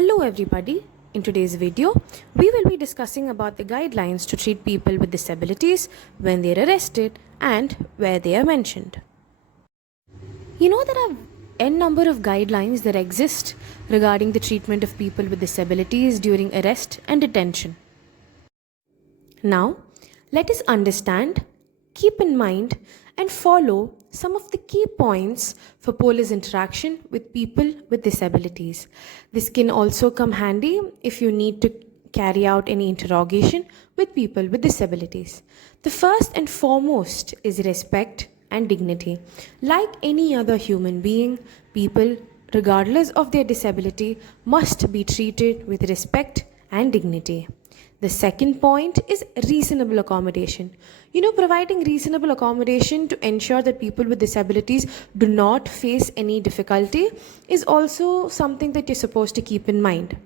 Hello everybody. In today's video, we will be discussing about the guidelines to treat people with disabilities when they are arrested and where they are mentioned. You know, there are n number of guidelines that exist regarding the treatment of people with disabilities during arrest and detention. Now, let us understand, keep in mind, and follow some of the key points for police interaction with people with disabilities. This can also come handy if you need to carry out any interrogation with people with disabilities. The first and foremost is respect and dignity. Like any other human being, people, regardless of their disability, must be treated with respect and dignity. The second point is reasonable accommodation. Providing reasonable accommodation to ensure that people with disabilities do not face any difficulty is also something that you're supposed to keep in mind.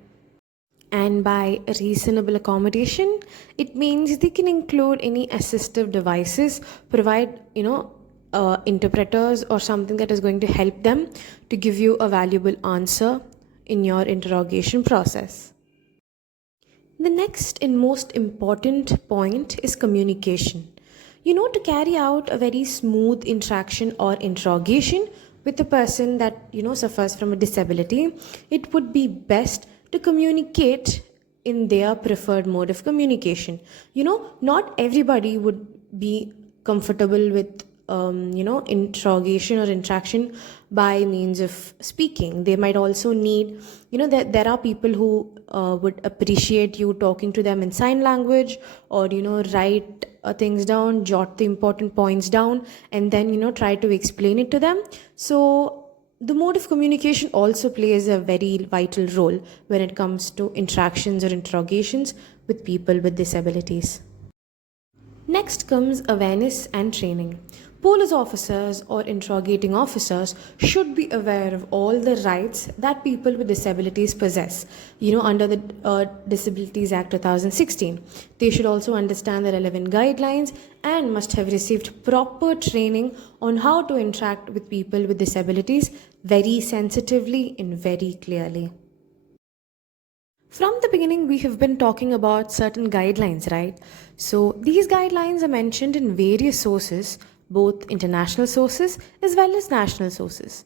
And by reasonable accommodation, it means they can include any assistive devices, provide, interpreters or something that is going to help them to give you a valuable answer in your interrogation process. The next and most important point is communication. To carry out a very smooth interaction or interrogation with a person that, suffers from a disability, it would be best to communicate in their preferred mode of communication. Not everybody would be comfortable with interrogation or interaction by means of speaking. They might also need, there are people who would appreciate you talking to them in sign language, or write things down, jot the important points down, and then try to explain it to them. So the mode of communication also plays a very vital role when it comes to interactions or interrogations with people with disabilities. Next comes awareness and training. Police officers or interrogating officers should be aware of all the rights that people with disabilities possess, under the Disabilities Act 2016. They should also understand the relevant guidelines and must have received proper training on how to interact with people with disabilities very sensitively and very clearly. From the beginning, we have been talking about certain guidelines, right? So these guidelines are mentioned in various sources, both international sources as well as national sources.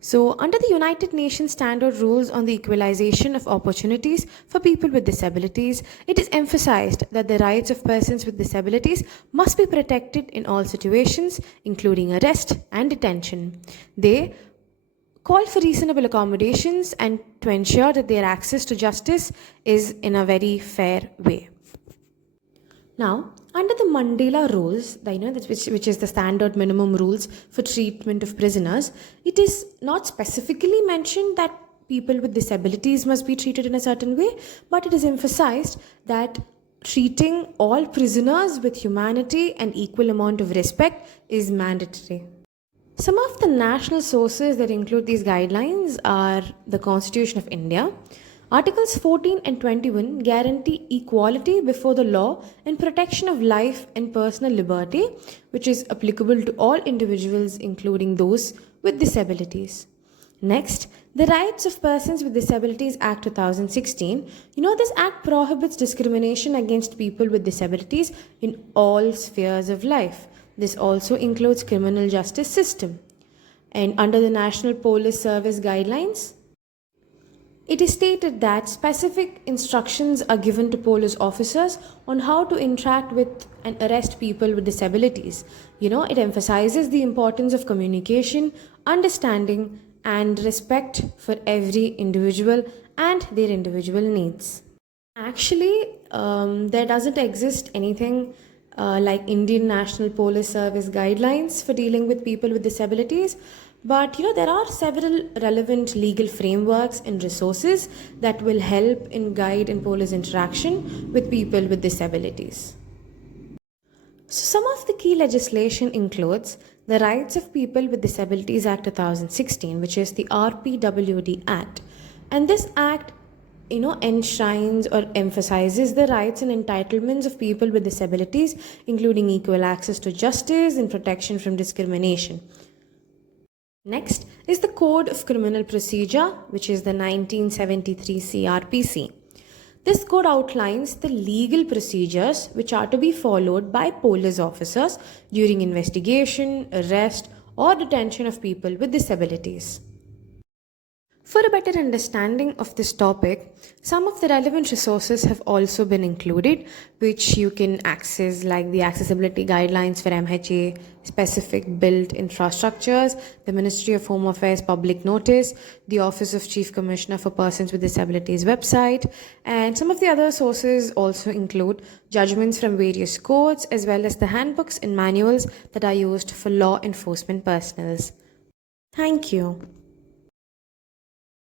So under the United Nations Standard Rules on the Equalization of Opportunities for People with Disabilities, it is emphasized that the rights of persons with disabilities must be protected in all situations, including arrest and detention. They call for reasonable accommodations and to ensure that their access to justice is in a very fair way. Now, under the Mandela rules, which is the standard minimum rules for treatment of prisoners, it is not specifically mentioned that people with disabilities must be treated in a certain way, but it is emphasized that treating all prisoners with humanity and equal amount of respect is mandatory. Some of the national sources that include these guidelines are the Constitution of India. Articles 14 and 21 guarantee equality before the law and protection of life and personal liberty, which is applicable to all individuals, including those with disabilities. Next, the Rights of Persons with Disabilities Act 2016. This act prohibits discrimination against people with disabilities in all spheres of life. This also includes criminal justice system. And under the National Police Service guidelines, it is stated that specific instructions are given to police officers on how to interact with and arrest people with disabilities. It emphasizes the importance of communication, understanding, and respect for every individual and their individual needs. Actually, there doesn't exist anything like Indian National Police Service guidelines for dealing with people with disabilities. But there are several relevant legal frameworks and resources that will help in guide in police interaction with people with disabilities. So some of the key legislation includes the Rights of People with Disabilities Act 2016, which is the RPWD Act. And this act enshrines or emphasizes the rights and entitlements of people with disabilities, including equal access to justice and protection from discrimination. Next is the Code of Criminal Procedure, which is the 1973 CRPC. This code outlines the legal procedures which are to be followed by police officers during investigation, arrest, or detention of people with disabilities. For a better understanding of this topic, some of the relevant resources have also been included, which you can access, like the accessibility guidelines for MHA, specific built infrastructures, the Ministry of Home Affairs public notice, the Office of Chief Commissioner for Persons with Disabilities website, and some of the other sources also include judgments from various courts as well as the handbooks and manuals that are used for law enforcement personnel. Thank you.